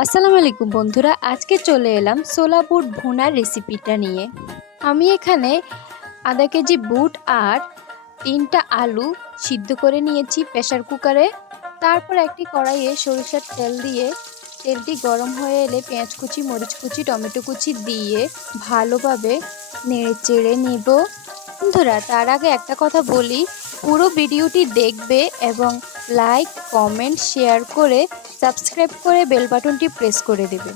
আসসালামু আলাইকুম বন্ধুরা, আজকে চলে এলাম ছোলা বুট ভুনার রেসিপিটা নিয়ে। আমি এখানে আধা কেজি বুট আর 3টা আলু সিদ্ধ করে নিয়েছি প্রেসার কুকারে। তারপর একটি কড়াইয়ে সরিষার তেল দিয়ে তেলটি গরম হয়ে এলে পেঁয়াজ কুচি, মরিচ কুচি, টমেটো কুচি দিয়ে ভালোভাবে নেড়ে চেড়ে নিব। বন্ধুরা, তার আগে একটা কথা বলি, পুরো ভিডিওটি দেখবে এবং লাইক, কমেন্ট, শেয়ার করে সাবস্ক্রাইব করে বেল বাটনটি প্রেস করে দেবে।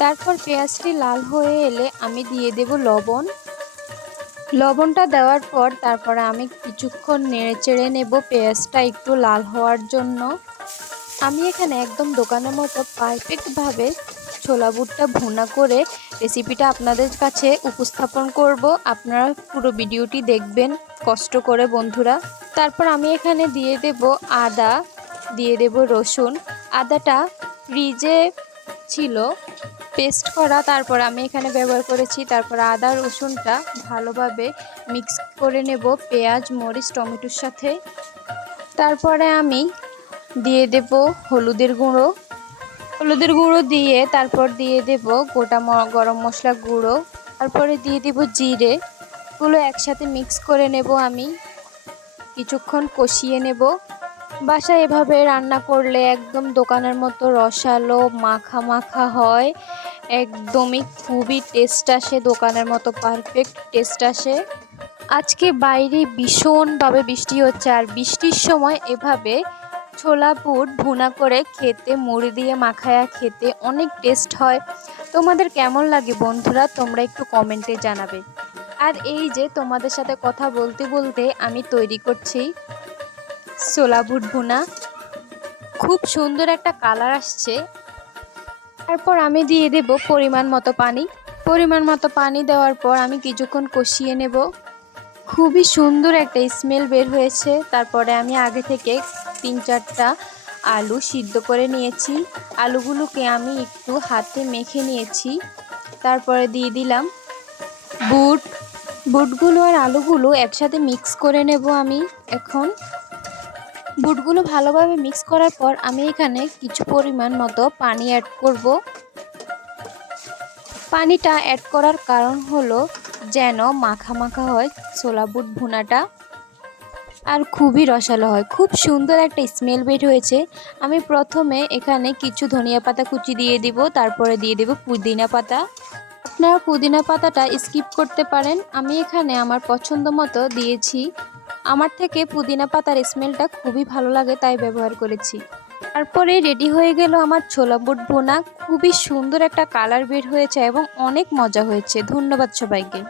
তারপর পেঁয়াজটি লাল হয়ে এলে আমি দিয়ে দেব লবণ। লবণটা দেওয়ার পর তারপরে আমি কিছুক্ষণ নেড়ে চেড়ে নেব পেঁয়াজটা একটু লাল হওয়ার জন্য। আমি এখানে একদম দোকানের মতো পারফেক্টভাবে ছোলা বুটটা ভুনা করে রেসিপিটা আপনাদের কাছে উপস্থাপন করব। আপনারা পুরো ভিডিওটি দেখবেন কষ্ট করে বন্ধুরা। তারপর আমি এখানে দিয়ে দেব আদা, দিয়ে দেব রসুন। আদাটা ফ্রিজে ছিল পেস্ট করা, তারপর আমি এখানে ব্যবহার করেছি। তারপর আদা রসুনটা ভালোভাবে মিক্স করে নেব পেঁয়াজ, মরিচ, টমেটোর সাথে। তারপরে আমি দিয়ে দেব হলুদের গুঁড়ো দিয়ে তারপর দিয়ে দেব গোটা গরম মশলা গুঁড়ো, তারপরে দিয়ে দেব জিরে। গুলো একসাথে মিক্স করে নেব, আমি কিছুক্ষণ কষিয়ে নেব। বাসায় এভাবে রান্না করলে একদম দোকানের মতো রসালো মাখা মাখা হয়, একদমই খুবই টেস্ট আসে, দোকানের মতো পারফেক্ট টেস্ট আসে। আজকে বাইরে ভীষণভাবে বৃষ্টি হচ্ছে, আর বৃষ্টির সময় এভাবে ছোলা বুট ভুনা করে খেতে, মুড়ি দিয়ে মাখায়া খেতে অনেক টেস্ট হয়। তোমাদের কেমন লাগে বন্ধুরা, তোমরা একটু কমেন্টে জানাবে। আর এই যে তোমাদের সাথে কথা বলতে বলতে আমি তৈরি করছি ছোলা বুট ভুনা। খুব সুন্দর একটা কালার আসছে। তারপর আমি দিয়ে দেব পরিমাণ মতো পানি দেওয়ার পর আমি কিছুক্ষণ কষিয়ে নেব। খুবই সুন্দর একটা স্মেল বের হয়েছে। তারপরে আমি আগে থেকে 3-4টা আলু সিদ্ধ করে নিয়েছি। আলুগুলোকে আমি একটু হাতে মেখে নিয়েছি। তারপরে দিয়ে দিলাম বুটগুলো আর আলুগুলো একসাথে মিক্স করে নেব। আমি এখন বুটগুলো ভালোভাবে মিক্স করার পর আমি এখানে কিছু পরিমাণ মতো পানি অ্যাড করব। পানিটা অ্যাড করার কারণ হলো যেন মাখা মাখা হয় ছোলা বুট ভুনাটা, আর খুবই রসালো হয়। খুব সুন্দর একটা স্মেল বের হয়েছে। আমি প্রথমে এখানে কিছু ধনিয়া পাতা কুচি দিয়ে দিব, তারপরে দিয়ে দেব পুদিনা পাতা। আপনারা পুদিনা পাতাটা স্কিপ করতে পারেন, আমি এখানে আমার পছন্দ মতো দিয়েছি। আমার থেকে পুদিনা পাতার স্মেলটা খুবই ভালো লাগে, তাই ব্যবহার করেছি। তারপরে রেডি হয়ে গেল আমার ছোলা বুট ভুনা। খুবই সুন্দর একটা কালার বের হয়েছে এবং অনেক মজা হয়েছে। ধন্যবাদ সবাইকে।